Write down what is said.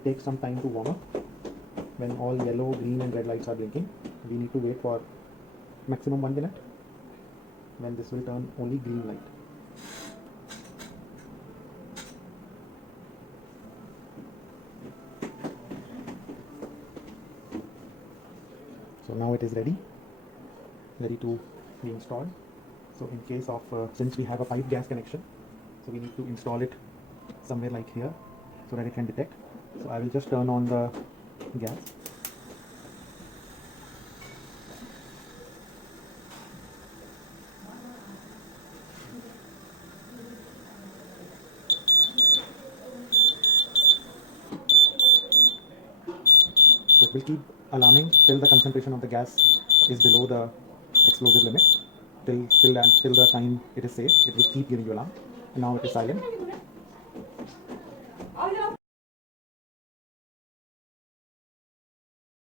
it takes some time to warm up. When all yellow, green and red lights are blinking, we need to wait for maximum 1 minute, when this will turn only green light. So now it is ready to be installed. So in case of, since we have a pipe gas connection, so we need to install it somewhere like here so that it can detect. So I will just turn on the gas. So it will keep alarming till the concentration of the gas is below the explosive limit. Till the time it is safe, it will keep giving you alarm. And now it is silent.